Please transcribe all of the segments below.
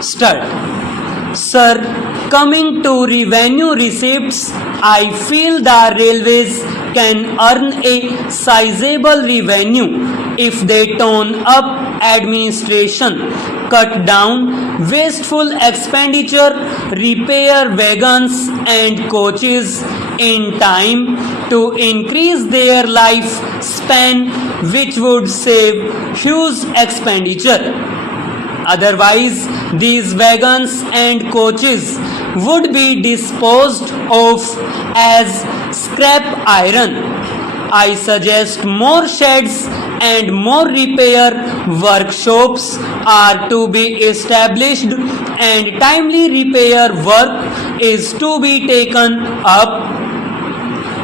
Start. Sir, coming to revenue receipts, I feel the railways can earn a sizable revenue if they tone up administration, cut down wasteful expenditure, repair wagons and coaches in time to increase their life span, which would save huge expenditure. Otherwise, these wagons and coaches would be disposed of as scrap iron. I suggest more sheds and more repair workshops are to be established and timely repair work is to be taken up.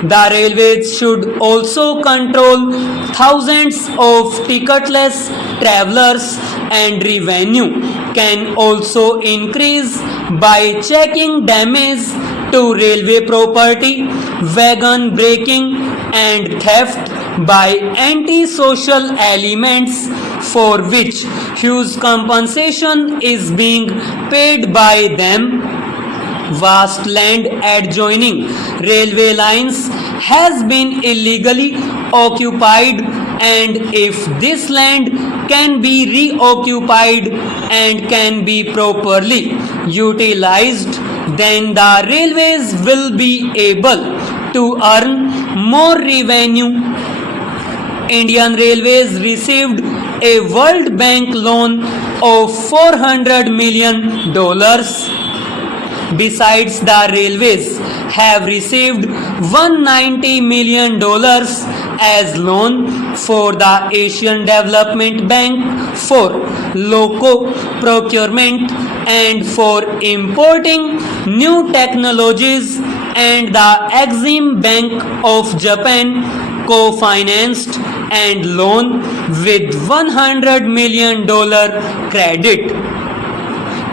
The railways should also control thousands of ticketless travelers, and revenue can also increase by checking damage to railway property, wagon breaking, and theft by anti-social elements, for which huge compensation is being paid by them. Vast land adjoining railway lines has been illegally occupied, and if this land can be reoccupied and can be properly utilized, then the railways will be able to earn more revenue. Indian Railways received a World Bank loan of $400 million. Besides, the railways have received $190 million as loan for the Asian Development Bank for loco procurement and for importing new technologies, and the Exim Bank of Japan co-financed and loan with $100 million credit.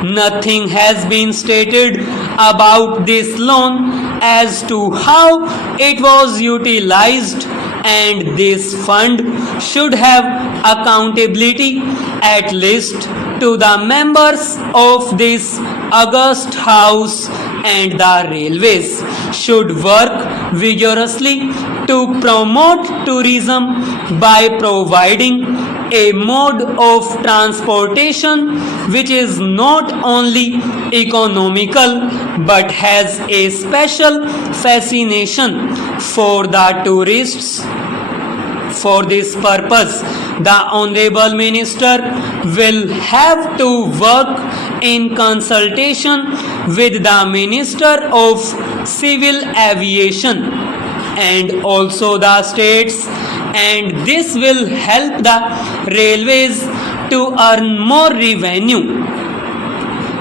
Nothing has been stated about this loan as to how it was utilized, and this fund should have accountability at least to the members of this august house, and the railways should work vigorously to promote tourism by providing a mode of transportation which is not only economical but has a special fascination for the tourists. For this purpose, the Honorable Minister will have to work in consultation with the Minister of Civil Aviation and also the states, and this will help the railways to earn more revenue.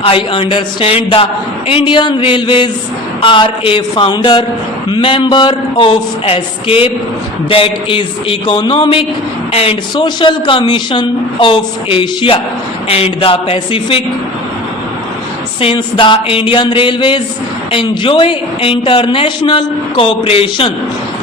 I understand the Indian Railways are a founder member of ESCAPE, that is Economic and Social Commission of Asia and the Pacific. Since the Indian Railways enjoy international cooperation,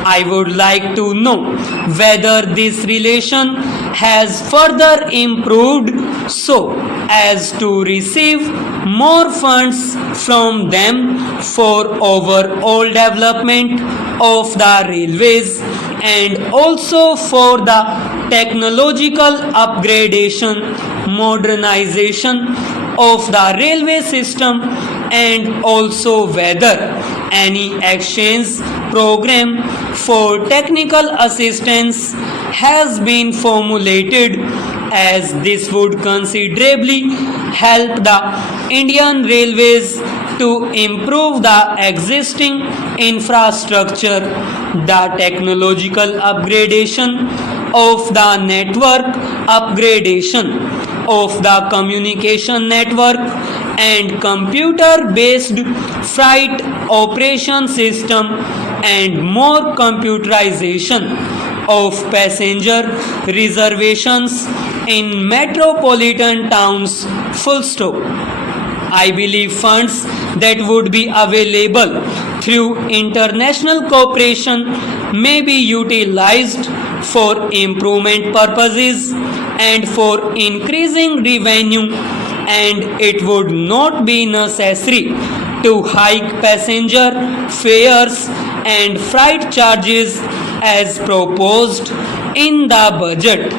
I would like to know whether this relation has further improved so as to receive more funds from them for overall development of the railways and also for the technological upgradation, modernization of the railway system, and also whether any exchange program for technical assistance has been formulated, as this would considerably help the Indian Railways to improve the existing infrastructure, the technological upgradation of the network, upgradation of the communication network, and computer-based freight operation system, and more computerization of passenger reservations in metropolitan towns. Full stop. I believe funds that would be available through international cooperation may be utilized for improvement purposes and for increasing revenue and it would not be necessary to hike passenger fares and freight charges as proposed in the budget.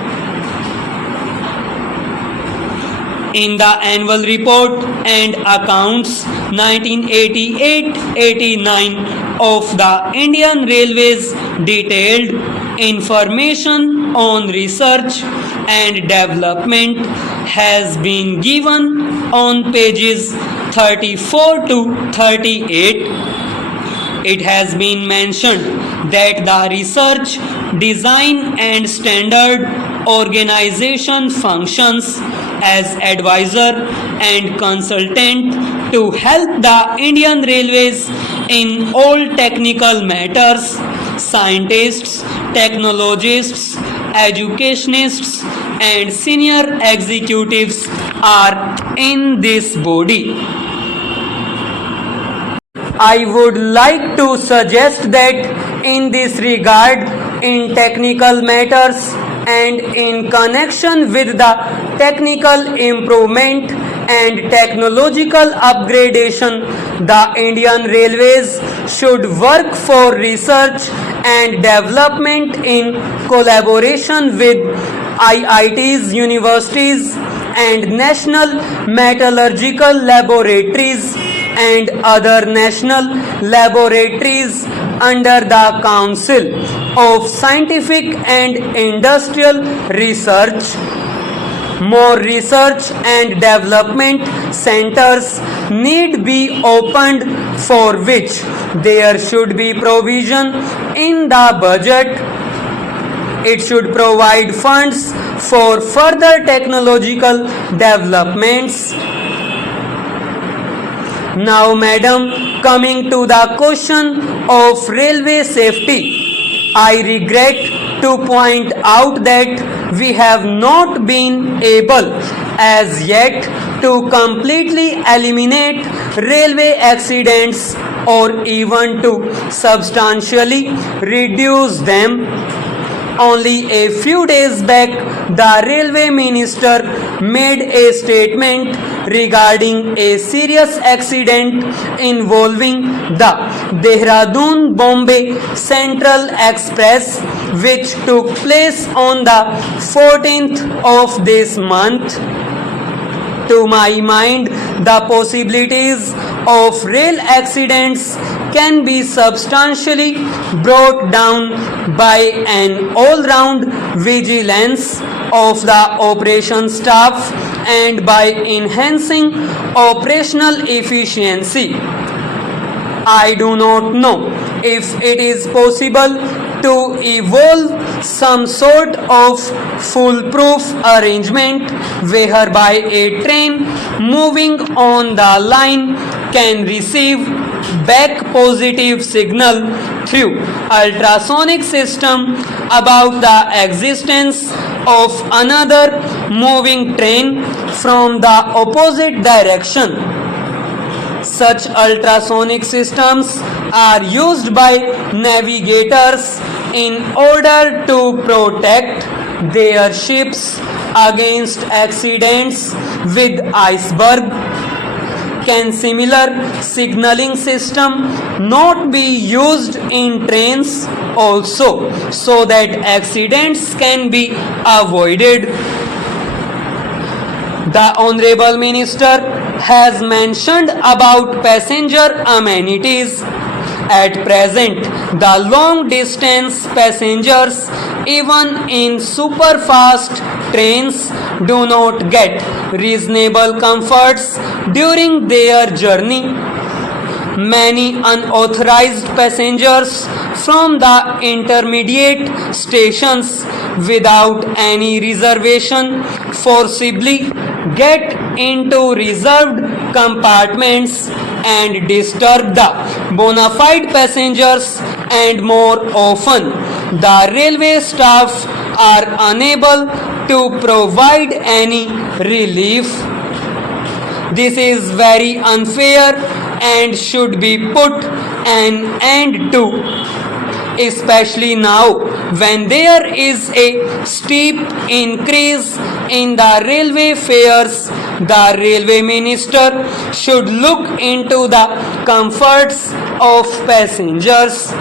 In the annual report and accounts 1988-89 of the Indian Railways, detailed information on research and development has been given on pages 34 to 38. It has been mentioned that the research, design and standard organization functions as advisor and consultant to help the Indian Railways in all technical matters. Scientists, technologists, educationists and senior executives are in this body. I would like to suggest that in this regard, in technical matters and in connection with the technical improvement and technological upgradation, the Indian Railways should work for research and development in collaboration with IITs, universities and national metallurgical laboratories and other national laboratories under the Council of Scientific and Industrial Research. More research and development centers need be opened, for which there should be provision in the budget. It should provide funds for further technological developments. Now, madam, coming to the question of railway safety, I regret to point out that we have not been able as yet to completely eliminate railway accidents or even to substantially reduce them. Only a few days back, the railway minister made a statement regarding a serious accident involving the Dehradun-Bombay Central Express, which took place on the 14th of this month. To my mind, the possibilities of rail accidents can be substantially brought down by an all-round vigilance of the operation staff and by enhancing operational efficiency. I do not know if it is possible to evolve some sort of foolproof arrangement whereby a train moving on the line can receive back positive signal through ultrasonic system about the existence of another moving train from the opposite direction. Such ultrasonic systems are used by navigators in order to protect their ships against accidents with iceberg. Can similar signaling system not be used in trains also, so that accidents can be avoided? The Honorable Minister has mentioned about passenger amenities. At present, the long distance passengers, even in super fast trains, do not get reasonable comforts during their journey. Many unauthorized passengers from the intermediate stations without any reservation forcibly get into reserved compartments and disturb the bona fide passengers, and more often the railway staff are unable to provide any relief. This is very unfair and should be put an end to, especially now when there is a steep increase in the railway fares the railway minister should look into the comforts of passengers.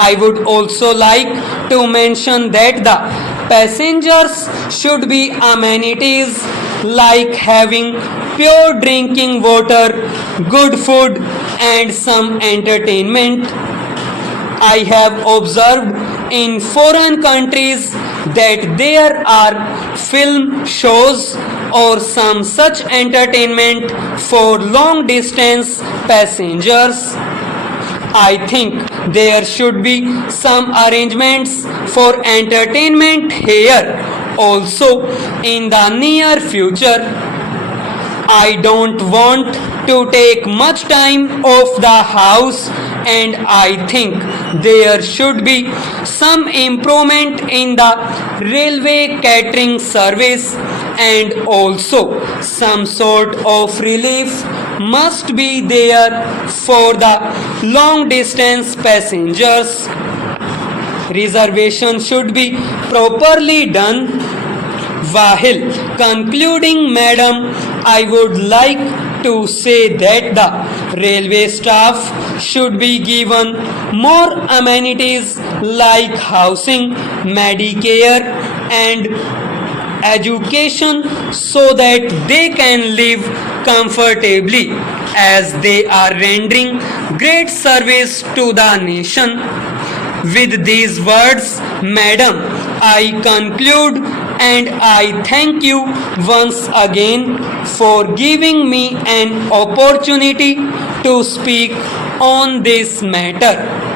I would also like to mention that the passengers should be amenities like having pure drinking water, good food, and some entertainment. I have observed in foreign countries that there are film shows or some such entertainment for long distance passengers. I think there should be some arrangements for entertainment here also in the near future. I don't want to take much time off the house, and I think there should be some improvement in the railway catering service, and also some sort of relief must be there for the long distance passengers. Reservation should be properly done. While concluding, madam, I would like to say that the railway staff should be given more amenities like housing, Medicare, and education so that they can live comfortably as they are rendering great service to the nation. With these words, madam, I conclude and I thank you once again for giving me an opportunity to speak on this matter.